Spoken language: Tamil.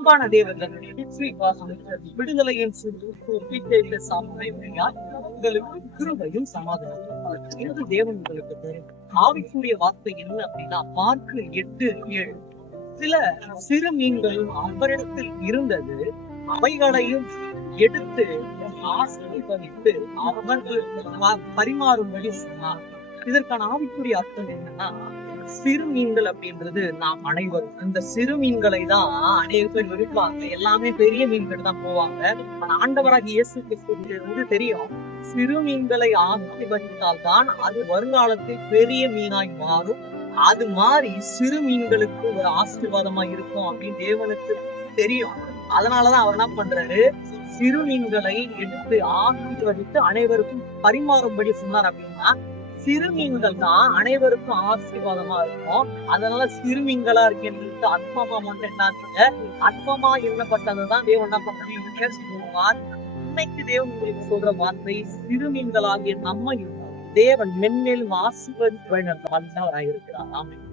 அன்பான தேவன் விடுதலையின் உங்களுக்கு கிருபையும் சமாதானம் என்று தேவன் உங்களுக்கு தரும் ஆவிக்குரிய வார்த்தை என்ன அப்படின்னா மார்க்கு 8:7 சில சிறு மீன்கள் அவரிடத்தில் இருந்தது, அவைகளையும் எடுத்து ஆசீர்வதித்து அவர்களுக்கு பரிமாறும்படி சொன்னார். இதற்கான ஆவிக்குரிய அர்த்தம் என்னன்னா, சிறு மீன்கள் அப்படின்றது நாம் அனைவரும். இந்த சிறு மீன்களை தான் அநேக பேர் விரும்புவாங்க. எல்லாமே பெரிய மீன்கள் தான் போவாங்க. ஆண்டவராகிய இயேசு கிறிஸ்துவுக்கு தெரியும், சிறு மீன்களை ஆசீர்வதித்தால் தான் அது வருங்காலத்தில் பெரிய மீனாய் மாறும். அது மாறி சிறு மீன்களுக்கு ஒரு ஆசீர்வாதமா இருக்கும் அப்படின்னு தேவனுக்கு தெரியும். அதனாலதான் அவர் என்ன பண்றாரு, சிறு மீன்களை எடுத்து ஆசீர்வதித்து அனைவருக்கும் பரிமாறும்படி சொன்னார். அப்படின்னா சிறு மீன்கள் தான் அனைவருக்கும் ஆசீர்வாதமா இருக்கும். அதனால சிறு மீன்களா இருக்கின்றது அற்பமா மட்டும் என்ன, அற்பமா எண்ணப்பட்டதுதான் தேவன் என்ன பண்றாரு. இன்னைக்கு தேவன் உங்களுக்கு சொல்ற வார்த்தை, சிறு மீன்களாகிய நம்ம தேவன் மென்மேலும் ஆசீர்வதித்து வழிநடத்த வல்லவராய் இருக்கிறார். ஆமென்.